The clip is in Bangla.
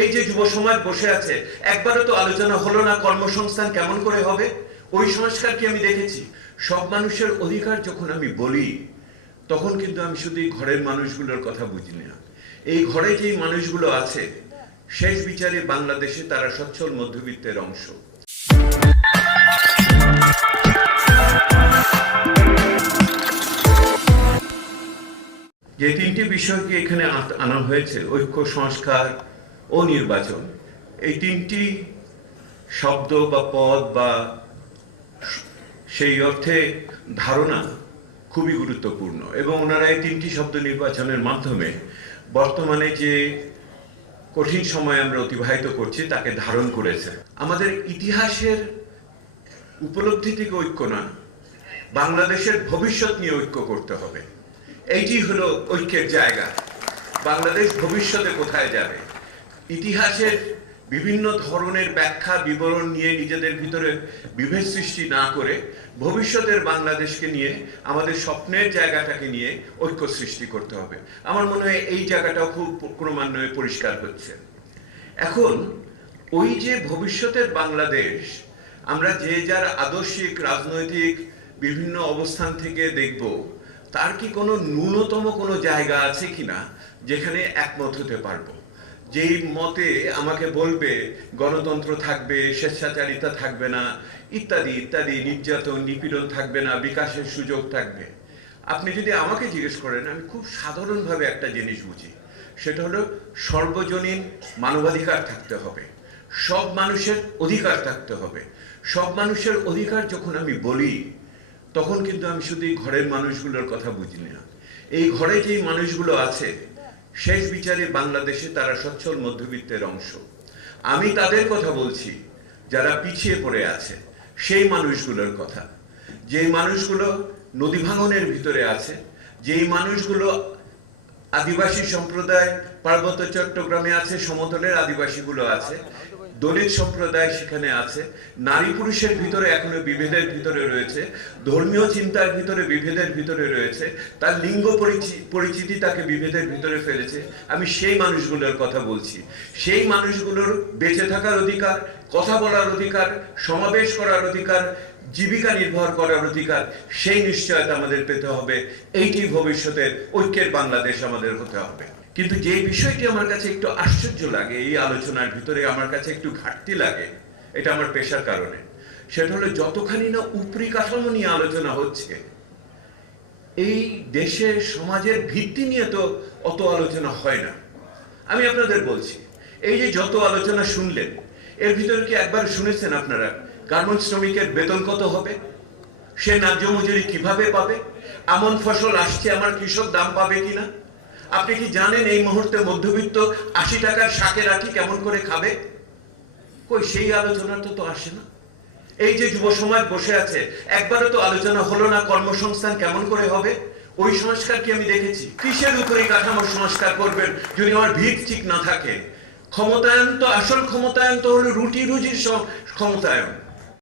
এই যে যুব সমাজ বসে আছে, একবারও তো আলোচনা হলো না কর্মসংস্থান কেমন করে হবে। ওই সংস্কার কি আমি দেখেছি? সব মানুষের অধিকার যখন আমি বলি, তখন কিন্তু আমি শুধু এই ঘরের মানুষগুলোর কথা বুঝি না। এই ঘরে যে মানুষগুলো আছে, শেষ বিচারে বাংলাদেশে তারা সচ্ছল মধ্যবিত্তের অংশ। যে তিনটি বিষয়কে এখানে আনা হয়েছে, ঐক্য, সংস্কার ও নির্বাচন, এই তিনটি শব্দ বা পদ বা সেই অর্থে ধারণা খুবই গুরুত্বপূর্ণ, এবং ওনারা এই তিনটি শব্দ নির্বাচনের মাধ্যমে বর্তমানে যে কঠিন সময় আমরা অতিবাহিত করছি তাকে ধারণ করেছে। আমাদের ইতিহাসের উপলব্ধি থেকে ঐক্য না, বাংলাদেশের ভবিষ্যৎ নিয়ে ঐক্য করতে হবে। এইটি হলো ঐক্যের জায়গা। বাংলাদেশ ভবিষ্যতে কোথায় যাবে, ইতিহাসের বিভিন্ন ধরনের ব্যাখ্যা বিবরণ নিয়ে নিজেদের ভিতরে বিভেদ সৃষ্টি না করে ভবিষ্যতের বাংলাদেশকে নিয়ে, আমাদের স্বপ্নের জায়গাটাকে নিয়ে ঐক্য সৃষ্টি করতে হবে। আমার মনে হয় এই জায়গাটাও খুব ক্রমান্বয়ে পরিষ্কার হচ্ছে। এখন ওই যে ভবিষ্যতের বাংলাদেশ আমরা যে যার আদর্শিক রাজনৈতিক বিভিন্ন অবস্থান থেকে দেখব, তার কি কোনো ন্যূনতম কোনো জায়গা আছে কিনা যেখানে একমত হতে পারবো? যেই মতে আমাকে বলবে গণতন্ত্র থাকবে, স্বেচ্ছাচারিতা থাকবে না, ইত্যাদি ইত্যাদি, নির্যাতন নিপীড়ন থাকবে না, বিকাশের সুযোগ থাকবে। আপনি যদি আমাকে জিজ্ঞেস করেন, আমি খুব সাধারণভাবে একটা জিনিস বুঝি, সেটা হলো সর্বজনীন মানবাধিকার থাকতে হবে, সব মানুষের অধিকার থাকতে হবে। সব মানুষের অধিকার যখন আমি বলি, তখন কিন্তু আমি শুধু এই ঘরের মানুষগুলোর কথা বুঝি না। এই ঘরে যেই মানুষগুলো আছে, শেষ বিচারে বাংলাদেশে তারা সচ্ছল মধ্যবিত্তের অংশ। আমি তাদের কথা বলছি যারা পিছিয়ে পড়ে আছে, সেই মানুষগুলোর কথা, যেই মানুষগুলো নদী ভাঙনের ভিতরে আছে, যেই মানুষগুলো আদিবাসী সম্প্রদায় পার্বত্য চট্টগ্রামে আছে, সমতলের আদিবাসীগুলো আছে, দলিত সম্প্রদায় সেখানে আছে, নারী পুরুষের ভিতরে এখনো বিভেদের ভিতরে রয়েছে, ধর্মীয় চিন্তার ভিতরে বিভেদের ভিতরে রয়েছে, তার লিঙ্গ পরিচিতি তাকে বিভেদের ভিতরে ফেলেছে। আমি সেই মানুষগুলোর কথা বলছি। সেই মানুষগুলোর বেঁচে থাকার অধিকার, কথা বলার অধিকার, সমাবেশ করার অধিকার, জীবিকা নির্ভর করার অধিকার, সেই নিশ্চয়তা আমাদের পেতে হবে। এইটি ভবিষ্যতের ঐক্যের বাংলাদেশ আমাদের হতে হবে। কিন্তু যে বিষয়টি আমার কাছে একটু আশ্চর্য লাগে, এই আলোচনার ভিতরে আমার কাছে একটু ঘাটতি লাগে, এটা আমার পেশার কারণে, সেটা হলো যতখানি না উপরি কাঠামো নিয়ে আলোচনা হচ্ছে, এই দেশের সমাজের ভিত্তি নিয়ে তো অত আলোচনা হয় না। আমি আপনাদের বলছি, এই যে যত আলোচনা শুনলেন, এর ভিতরে কি একবার শুনেছেন আপনারা গার্মেন্টস শ্রমিকের বেতন কত হবে, সে ন্যায্য মজুরি কিভাবে পাবে, এমন ফসল আসছে আমার কৃষক দাম পাবে কিনা? আপনি কি জানেন এই মুহূর্তে মধ্যবিত্ত 80 টাকার শাকের আটি কেমন করে খাবে? কই সেই আলোচনা তো আসে না। এই যে যুব সমাজ বসে আছে, একবারও তো আলোচনা হলো না কর্মসংস্থান কেমন করে হবে। ওই সংস্কার কি আমি দেখেছি? কিসের উপরে কাঠামোর সংস্কার করবেন যদি আমার ভিত ঠিক না থাকে? ক্ষমতায়ন তো, আসল ক্ষমতায়ন তো হলো রুটি রুজির ক্ষমতায়ন।